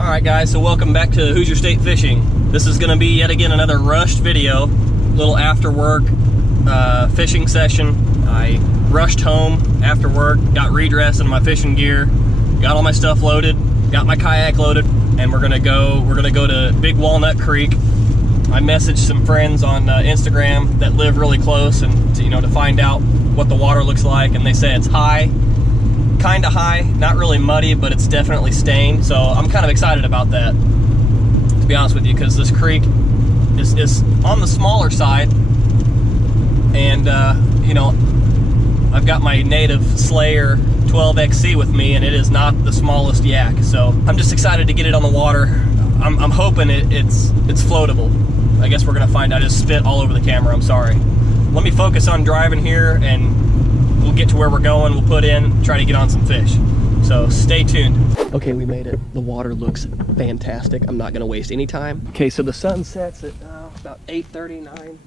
Alright guys, so welcome back to Hoosier State Fishing. This is going to be yet again another rushed video, little after work fishing session. I rushed home after work, got redressed into my fishing gear, got all my stuff loaded, got my kayak loaded, and we're gonna go to Big Walnut Creek. I messaged some friends on Instagram that live really close, and to find out what the water looks like, and they say it's high. Kind of high, not really muddy, but it's definitely stained, so I'm kind of excited about that, to be honest with you, because this creek is on the smaller side, and I've got my native Slayer 12XC with me, and it is not the smallest yak, so I'm just excited to get it on the water. I'm hoping it's floatable. I guess we're gonna find out. I just spit all over the camera, I'm sorry. Let me focus on driving here, and we'll get to where we're going. We'll put in, try to get on some fish. So stay tuned. Okay, we made it. The water looks fantastic. I'm not gonna waste any time. Okay, so the sun sets at about 8:39.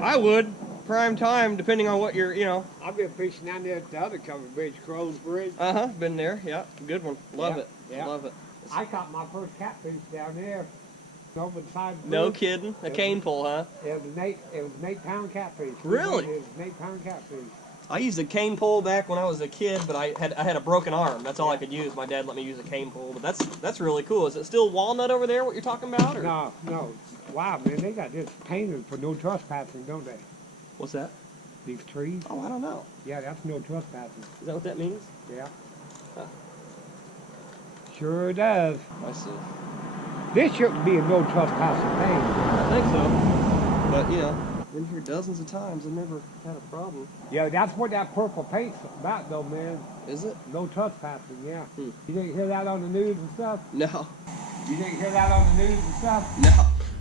I would. Prime time, depending on what you're, I've been fishing down there at the other covered bridge, Crow's Bridge. Been there, yeah. Good one. Love it. Yeah. Love it. I caught my first catfish down there over the side of the No bridge. kidding. A cane pole, huh? It was an 8-pound catfish. Really? It was an 8-pound catfish. I used a cane pole back when I was a kid, but I had a broken arm. That's all I could use. My dad let me use a cane pole, but that's really cool. Is it still walnut over there, what you're talking about? Or? No. Wow, man, they got this painted for no trespassing, don't they? What's that? These trees? Oh, I don't know. Yeah, that's no trespassing. Is that what that means? Yeah. Huh. Sure does. I see. This shouldn't be a no trespassing thing. I think so. But, been here dozens of times. I've never had a problem. Yeah, that's what that purple paint's about, though, man. Is it? No trespassing, yeah. You didn't hear that on the news and stuff? No. You didn't hear that on the news and stuff? No.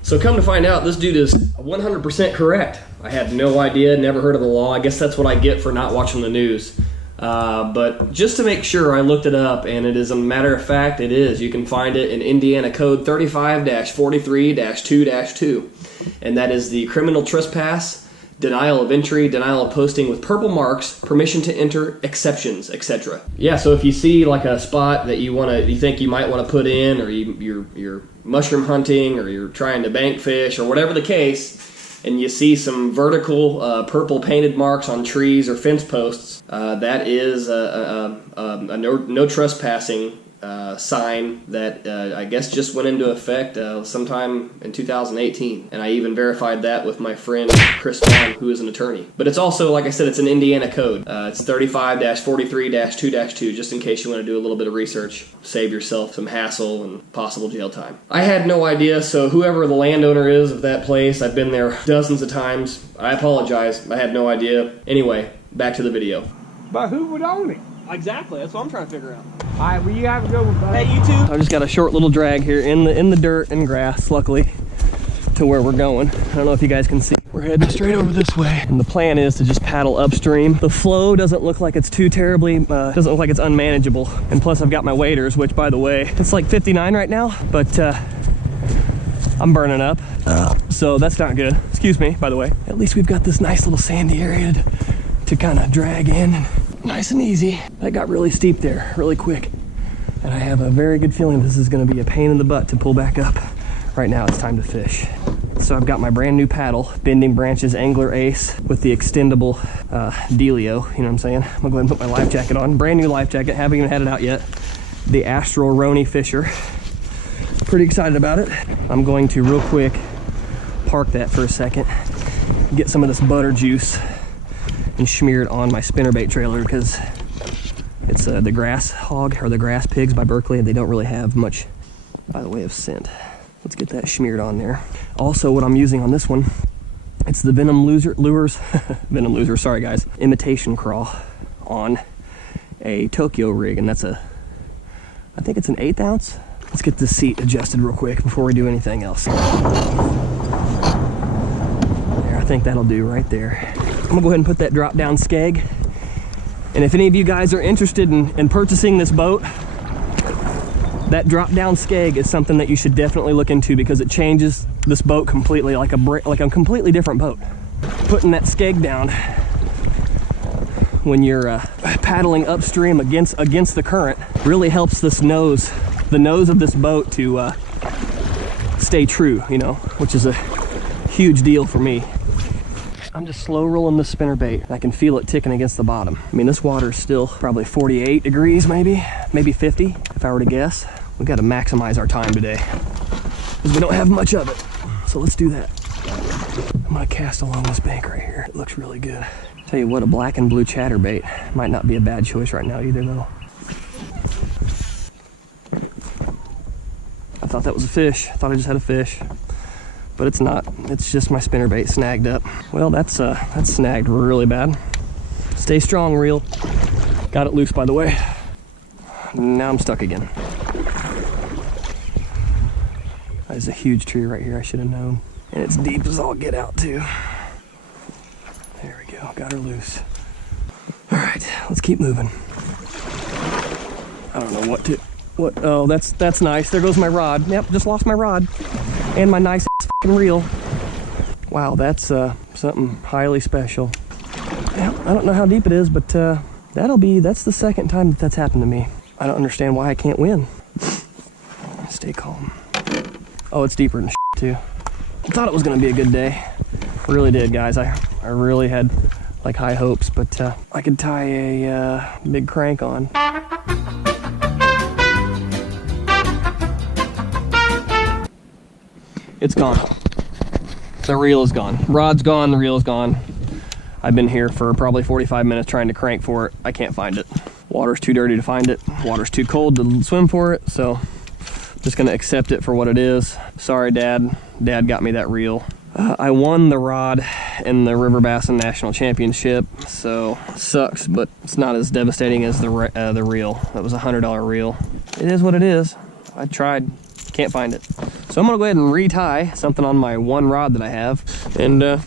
So come to find out, this dude is 100% correct. I had no idea, never heard of the law. I guess that's what I get for not watching the news. But just to make sure, I looked it up, and it is a matter of fact, it is. You can find it in Indiana Code 35-43-2-2, and that is the criminal trespass, denial of entry, denial of posting with purple marks, permission to enter, exceptions, etc. Yeah, so if you see like a spot that you think you might want to put in, or you're mushroom hunting, or you're trying to bank fish, or whatever the case, and you see some vertical purple painted marks on trees or fence posts, that is a no trespassing sign that I guess just went into effect sometime in 2018, and I even verified that with my friend Chris Vaughn, who is an attorney. But it's also, like I said, it's an Indiana code. It's 35-43-2-2, just in case you want to do a little bit of research, save yourself some hassle and possible jail time. I had no idea, so whoever the landowner is of that place, I've been there dozens of times. I apologize, I had no idea. Anyway, back to the video. But who would own it? Exactly, that's what I'm trying to figure out. All right, well, you have a good one, buddy. Hey, you too. I just got a short little drag here in the dirt and grass, luckily, to where we're going. I don't know if you guys can see. We're heading straight over this way. And the plan is to just paddle upstream. The flow doesn't look like it's too terribly, doesn't look like it's unmanageable. And plus I've got my waders, which by the way, it's like 59 right now, but I'm burning up. So that's not good. Excuse me, by the way. At least we've got this nice little sandy area to kind of drag in. And nice and easy. That got really steep there, really quick. And I have a very good feeling this is gonna be a pain in the butt to pull back up. Right now it's time to fish. So I've got my brand new paddle, Bending Branches Angler Ace with the extendable dealio, you know what I'm saying? I'm gonna go ahead and put my life jacket on. Brand new life jacket, haven't even had it out yet. The Astral Roni Fisher. Pretty excited about it. I'm going to real quick park that for a second, get some of this butter juice and smear it on my spinnerbait trailer, because it's the Grass Hog, or the Grass Pigs by Berkeley, and they don't really have much by the way of scent. Let's get that smeared on there. Also, what I'm using on this one, it's the Venom Lures, Venom Loser, sorry guys, imitation crawl on a Tokyo rig, and that's I think it's an 1/8 ounce. Let's get this seat adjusted real quick before we do anything else. There, I think that'll do right there. I'm gonna go ahead and put that drop down skeg And if any of you guys are interested in purchasing this boat, that drop down skeg is something that you should definitely look into, because it changes this boat completely, like a completely different boat. Putting that skeg down when you're paddling upstream against the current really helps the nose of this boat to stay true, you know, which is a huge deal for me. I'm just slow rolling the spinnerbait. I can feel it ticking against the bottom. I mean, this water is still probably 48 degrees, maybe 50, if I were to guess. We got to maximize our time today because we don't have much of it. So let's do that. I'm gonna cast along this bank right here. It looks really good. Tell you what, a black and blue chatterbait might not be a bad choice right now either, though. I thought that was a fish. I thought I just had a fish, but it's not. It's just my spinnerbait snagged up. Well, that's snagged really bad. Stay strong, reel. Got it loose, by the way. Now I'm stuck again. There's a huge tree right here. I should have known. And it's deep as all get out too. There we go, got her loose. All right, let's keep moving. I don't know oh, that's nice. There goes my rod. Yep, just lost my rod. And my nice fucking reel. Wow, that's something highly special. Yeah, I don't know how deep it is, but that's the second time that's happened to me. I don't understand why I can't win. Stay calm. Oh, it's deeper than too. I thought it was gonna be a good day. Really did, guys. I really had like high hopes, but I could tie a big crank on. It's gone. The reel is gone. Rod's gone, the reel is gone. I've been here for probably 45 minutes trying to crank for it. I can't find it. Water's too dirty to find it. Water's too cold to swim for it, so just gonna accept it for what it is. Sorry, Dad. Dad got me that reel. I won the rod in the River Bassin National Championship, so sucks, but it's not as devastating as the reel. That was a $100 reel. It is what it is. I tried, can't find it. So I'm gonna go ahead and retie something on my one rod that I have and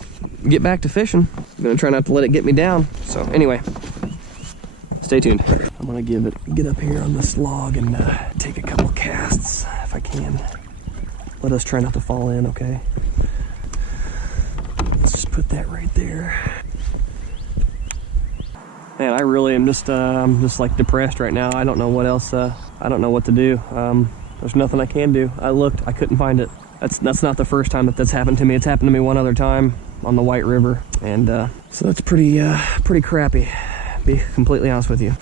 get back to fishing. I'm gonna try not to let it get me down. So anyway, stay tuned. I'm gonna get up here on this log and take a couple casts if I can. Let us try not to fall in, okay? Let's just put that right there. Man, I really am just like depressed right now. I don't know what else. I don't know what to do. There's nothing I can do. I looked, I couldn't find it. That's not the first time that's happened to me. It's happened to me one other time on the White River, and so that's pretty crappy. Be completely honest with you.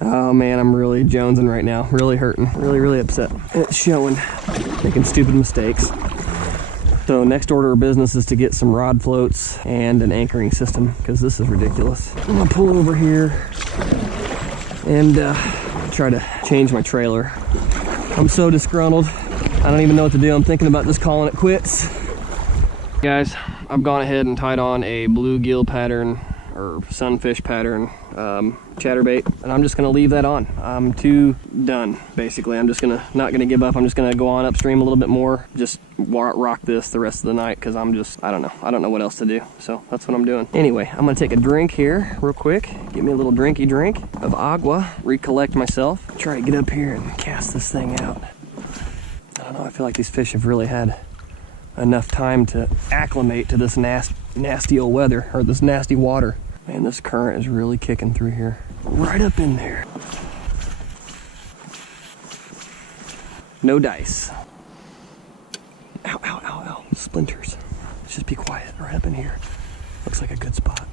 Oh man, I'm really jonesing right now. Really hurting. Really upset. And it's showing. Making stupid mistakes. So next order of business is to get some rod floats and an anchoring system, because this is ridiculous. I'm gonna pull over here and try to change my trailer. I'm so disgruntled. I don't even know what to do. I'm thinking about just calling it quits. Guys, I've gone ahead and tied on a bluegill pattern or sunfish pattern chatterbait, and I'm just gonna leave that on. I'm too done, basically. I'm just not gonna give up. I'm just gonna go on upstream a little bit more, just rock this the rest of the night, because I don't know what else to do. So that's what I'm doing. Anyway, I'm gonna take a drink here real quick, get me a little drinky drink of agua, recollect myself, try to get up here and cast this thing out. I don't know, I feel like these fish have really had enough time to acclimate to this nasty old weather, or this nasty water. Man, this current is really kicking through here. Right up in there. No dice. Ow, ow, ow, ow. Splinters. Let's just be quiet right up in here. Looks like a good spot.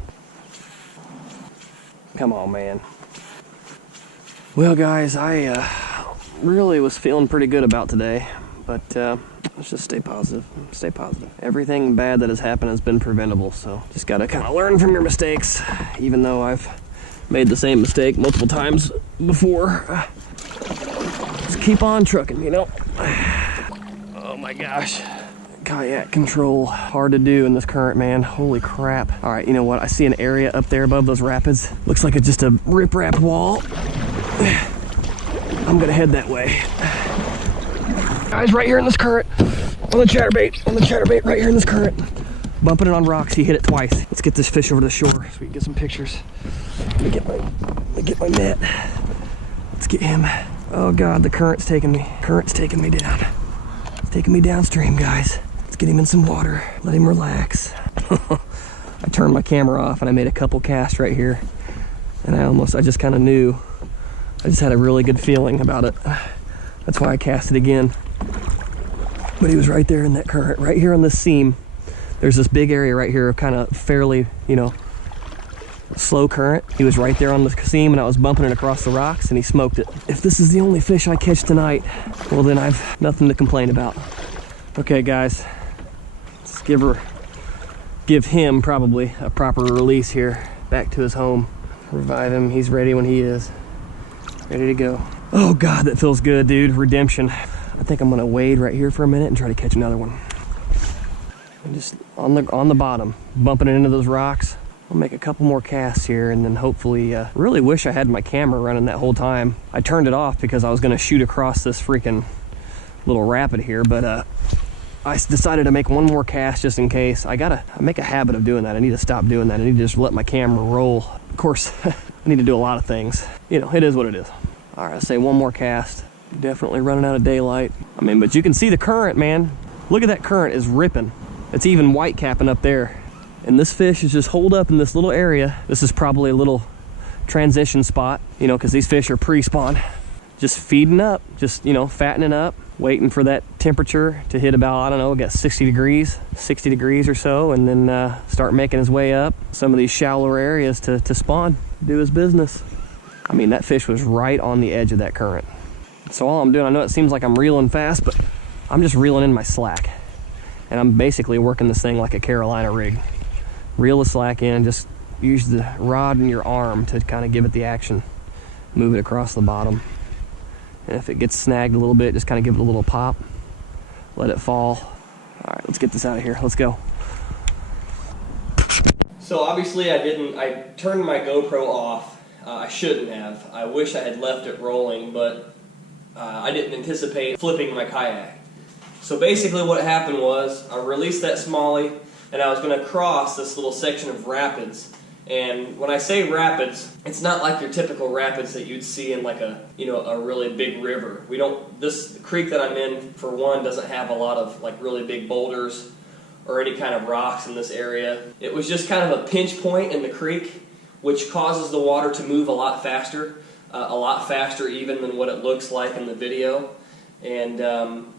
Come on, man. Well, guys, I really was feeling pretty good about today, but let's just stay positive. Stay positive. Everything bad that has happened has been preventable, so just gotta kind of learn from your mistakes, even though I've made the same mistake multiple times before. Just keep on trucking, you know. Oh my gosh. Kayak control, hard to do in this current, man. Holy crap. All right, you know what? I see an area up there above those rapids. Looks like it's just a rip-rap wall. I'm gonna head that way. Guys, right here in this current, on the chatterbait, right here in this current. Bumping it on rocks, he hit it twice. Let's get this fish over to the shore so we can get some pictures. Let me get my net. Let's get him. Oh God, the current's taking me. Current's taking me down. It's taking me downstream, guys. Let's get him in some water. Let him relax. I turned my camera off and I made a couple casts right here. And I just kind of knew. I just had a really good feeling about it. That's why I cast it again. But he was right there in that current, right here on this seam. There's this big area right here of kind of fairly, you know, slow current. He was right there on the seam and I was bumping it across the rocks and he smoked it. If this is the only fish I catch tonight, well then I've nothing to complain about. Okay guys, let's give him probably a proper release here, back to his home. Revive him, he's ready when he is. Ready to go. Oh God, that feels good, dude. Redemption. I think I'm gonna wade right here for a minute and try to catch another one. And just on the bottom, bumping it into those rocks. I'll make a couple more casts here and then hopefully, really wish I had my camera running that whole time. I turned it off because I was gonna shoot across this freaking little rapid here, but I decided to make one more cast just in case. I make a habit of doing that. I need to stop doing that. I need to just let my camera roll. Of course, I need to do a lot of things. You know, it is what it is. All right, I'll say one more cast. Definitely running out of daylight. I mean, but you can see the current, man. Look at that current is ripping. It's even white capping up there. And this fish is just holed up in this little area. This is probably a little transition spot, you know, because these fish are pre-spawn. Just feeding up, just, you know, fattening up, waiting for that temperature to hit about, I don't know, get 60 degrees or so, and then start making his way up some of these shallower areas to spawn, do his business. I mean, that fish was right on the edge of that current. So all I'm doing, I know it seems like I'm reeling fast, but I'm just reeling in my slack. And I'm basically working this thing like a Carolina rig. Reel the slack in, just use the rod in your arm to kind of give it the action. Move it across the bottom. And if it gets snagged a little bit, just kind of give it a little pop. Let it fall. All right, let's get this out of here. Let's go. So obviously I turned my GoPro off. I shouldn't have. I wish I had left it rolling, but I didn't anticipate flipping my kayak. So basically what happened was I released that smallie and I was going to cross this little section of rapids. And when I say rapids, it's not like your typical rapids that you'd see in like a really big river. This creek that I'm in, for one, doesn't have a lot of like really big boulders or any kind of rocks in this area. It was just kind of a pinch point in the creek, which causes the water to move a lot faster even than what it looks like in the video. And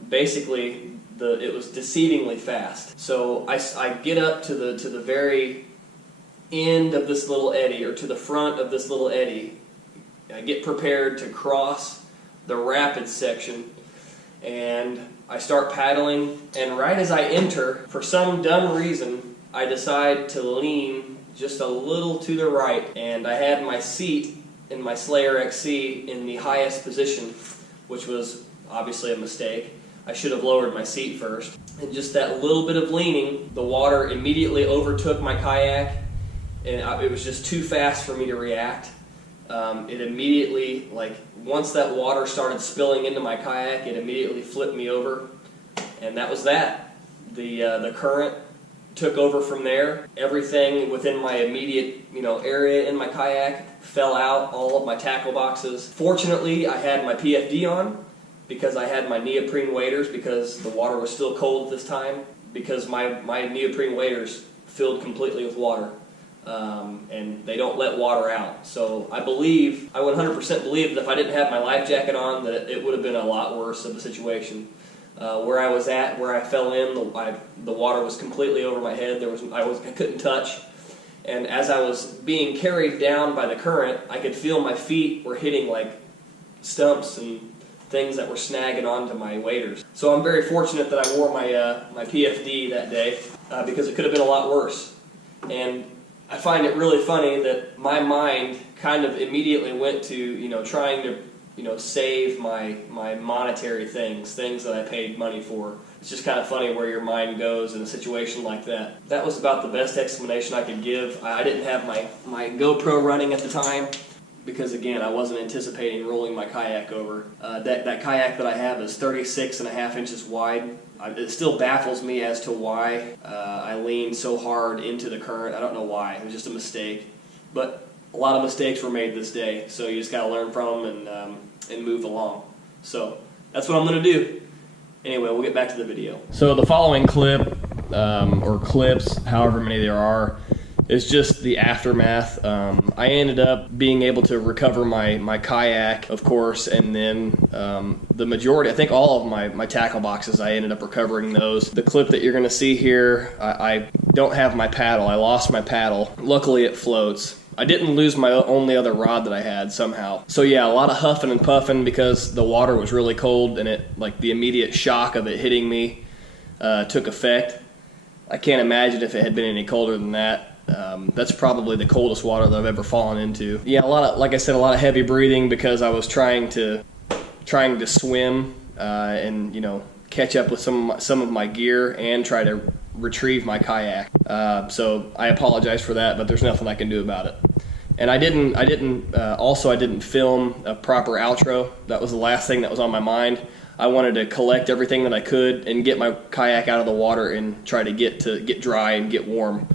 basically, it was deceivingly fast. So I get up to the very end of this little eddy, or to the front of this little eddy. I get prepared to cross the rapids section, and I start paddling, and right as I enter, for some dumb reason, I decide to lean just a little to the right, and I had my seat in my Slayer XC in the highest position, which was obviously a mistake. I should have lowered my seat first. And just that little bit of leaning, the water immediately overtook my kayak, and it was just too fast for me to react. It immediately, like, once that water started spilling into my kayak, it immediately flipped me over, and that was that. The current took over from there. Everything within my immediate, area in my kayak fell out, all of my tackle boxes. Fortunately, I had my PFD on, because I had my neoprene waders, because the water was still cold at this time, because my neoprene waders filled completely with water. And they don't let water out. So I 100% believe that if I didn't have my life jacket on, that it would have been a lot worse of a situation. Where I was at, where I fell in, the water was completely over my head. I couldn't touch. And as I was being carried down by the current, I could feel my feet were hitting like stumps and things that were snagging onto my waders. So I'm very fortunate that I wore my PFD that day, because it could have been a lot worse. And I find it really funny that my mind kind of immediately went to, trying to, save my monetary things that I paid money for. It's just kind of funny where your mind goes in a situation like that. That was about the best explanation I could give. I didn't have my GoPro running at the time, because again, I wasn't anticipating rolling my kayak over. That kayak that I have is 36.5 inches wide. It still baffles me as to why I leaned so hard into the current. I don't know why. It was just a mistake. But a lot of mistakes were made this day, so you just got to learn from them and move along. So that's what I'm going to do. Anyway, we'll get back to the video. So the following clip, or clips, however many there are, is just the aftermath. I ended up being able to recover my kayak, of course, and then the majority, I think all of my tackle boxes, I ended up recovering those. The clip that you're gonna see here, I don't have my paddle. I lost my paddle. Luckily it floats. I didn't lose my only other rod that I had somehow. So yeah, a lot of huffing and puffing because the water was really cold, and it, like, the immediate shock of it hitting me took effect. I can't imagine if it had been any colder than that. That's probably the coldest water that I've ever fallen into. Yeah, like I said, a lot of heavy breathing because I was trying to swim and, you know, catch up with some of my gear and try to retrieve my kayak. So I apologize for that, but there's nothing I can do about it. And I didn't film a proper outro. That was the last thing that was on my mind. I wanted to collect everything that I could and get my kayak out of the water and try to get dry and get warm,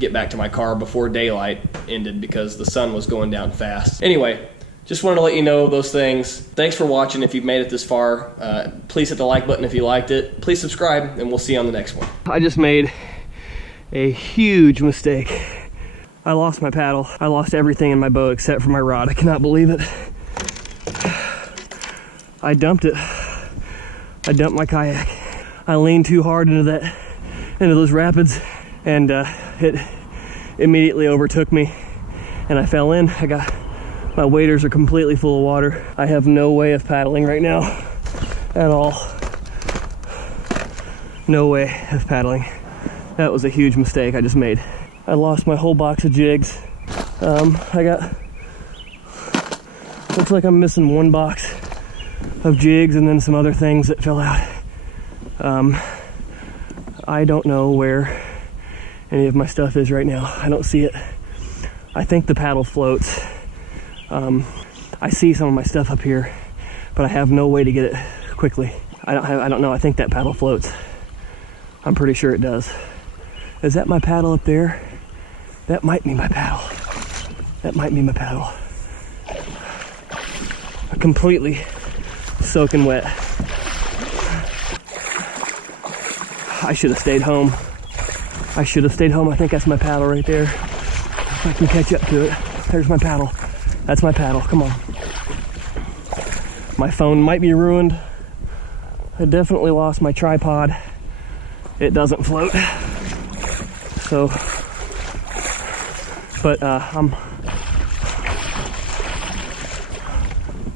get back to my car before daylight ended because the sun was going down fast. Anyway, just wanted to let you know those things. Thanks for watching. If you've made it this far, please hit the like button if you liked it. Please subscribe, and we'll see you on the next one. I just made a huge mistake. I lost my paddle. I lost everything in my boat except for my rod. I cannot believe it. I dumped it. I dumped my kayak. I leaned too hard into those rapids, and it immediately overtook me, and I fell in. My waders are completely full of water. I have no way of paddling right now at all. No way of paddling. That was a huge mistake I just made. I lost my whole box of jigs. Looks like I'm missing one box of jigs and then some other things that fell out. I don't know where any of my stuff is right now. I don't see it. I think the paddle floats. I see some of my stuff up here, but I have no way to get it quickly. I don't know. I think that paddle floats. I'm pretty sure it does. Is that my paddle up there? That might be my paddle. That might be my paddle. Completely soaking wet. I should have stayed home. I should have stayed home. I think that's my paddle right there. If I can catch up to it. There's my paddle. That's my paddle. Come on. My phone might be ruined. I definitely lost my tripod. It doesn't float. So, but I'm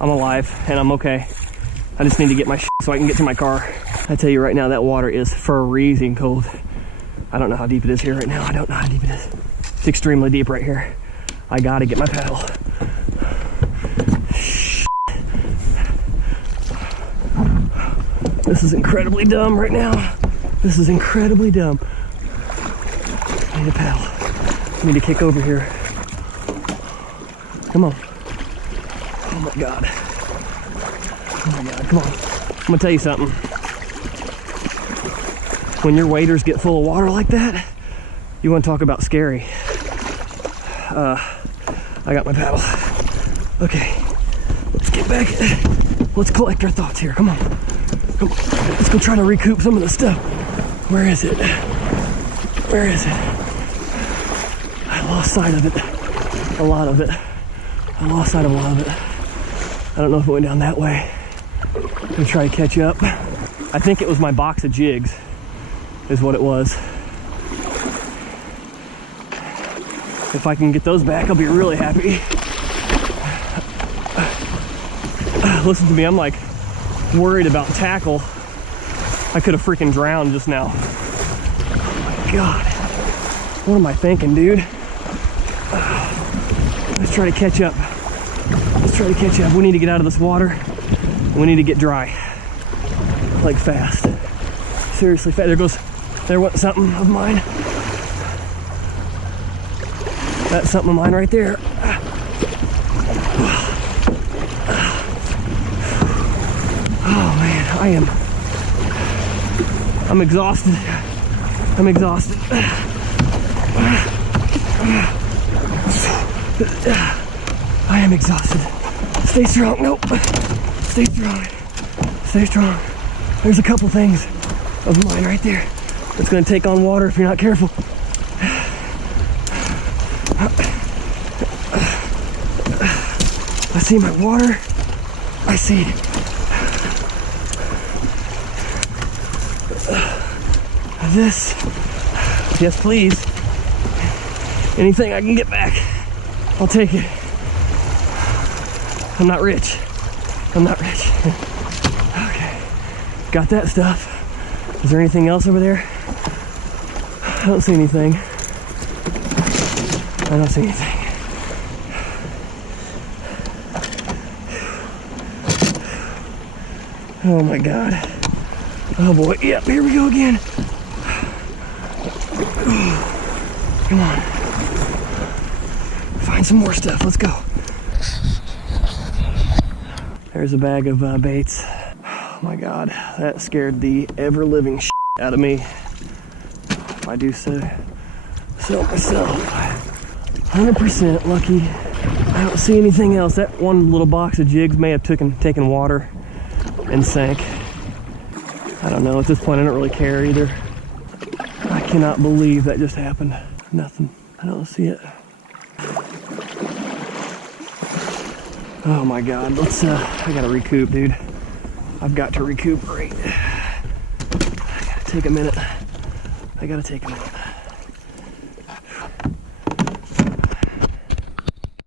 alive and I'm okay. I just need to get my shit so I can get to my car. I tell you right now, that water is freezing cold. I don't know how deep it is here right now. I don't know how deep it is. It's extremely deep right here. I gotta get my paddle. Shit. This is incredibly dumb right now. This is incredibly dumb. I need a paddle. I need to kick over here. Come on. Oh my God. Oh my God, come on. I'm gonna tell you something. When your waders get full of water like that, you wanna talk about scary. I got my paddle. Okay, let's get back. Let's collect our thoughts here, come on. Come on, let's go try to recoup some of the stuff. Where is it? Where is it? I lost sight of it. A lot of it. I lost sight of a lot of it. I don't know if it went down that way. I'm gonna try to catch up. I think it was my box of jigs is what it was. If I can get those back, I'll be really happy. Listen to me, I'm like worried about tackle. I could have freaking drowned just now. Oh my God. What am I thinking, dude? Let's try to catch up. Let's try to catch up. We need to get out of this water. We need to get dry. Like fast. Seriously fast. There went something of mine. That's something of mine right there. Oh man, I'm exhausted. I'm exhausted. I am exhausted. Stay strong. Nope. Stay strong. Stay strong. There's a couple things of mine right there. It's gonna take on water if you're not careful. I see my water. I see this. Yes, please. Anything I can get back, I'll take it. I'm not rich. I'm not rich. Okay. Got that stuff. Is there anything else over there? I don't see anything. I don't see anything. Oh my God. Oh boy. Yep, here we go again. Come on. Find some more stuff. Let's go. There's a bag of baits. Oh my God. That scared the ever-living shit out of me. If I do so myself. 100% lucky. I don't see anything else. That one little box of jigs may have taken water and sank. I don't know. At this point, I don't really care either. I cannot believe that just happened. Nothing. I don't see it. Oh my God. Let's, I gotta recoup, dude. I've got to recuperate. I gotta take a minute.